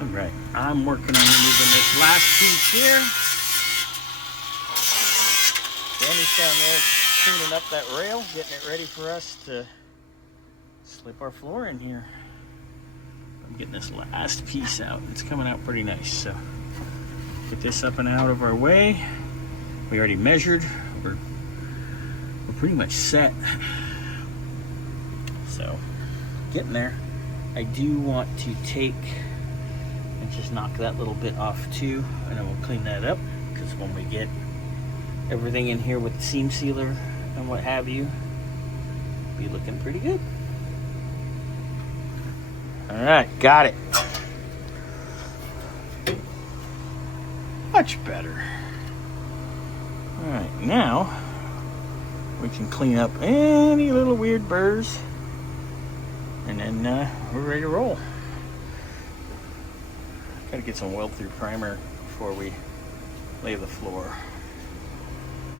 All right, I'm working on removing this last piece here. Danny's down there cleaning up that rail, getting it ready for us to slip our floor in here. I'm getting this last piece out. It's coming out pretty nice. So get this up and out of our way. We already measured. We're pretty much set. So getting there. I do want to take and just knock that little bit off too, and then we'll clean that up, because when we get everything in here with the seam sealer and what have you, be looking pretty good. All right, got it. Much better. All right, now we can clean up any little weird burrs, and then we're ready to roll. Gotta get some weld through primer before we lay the floor.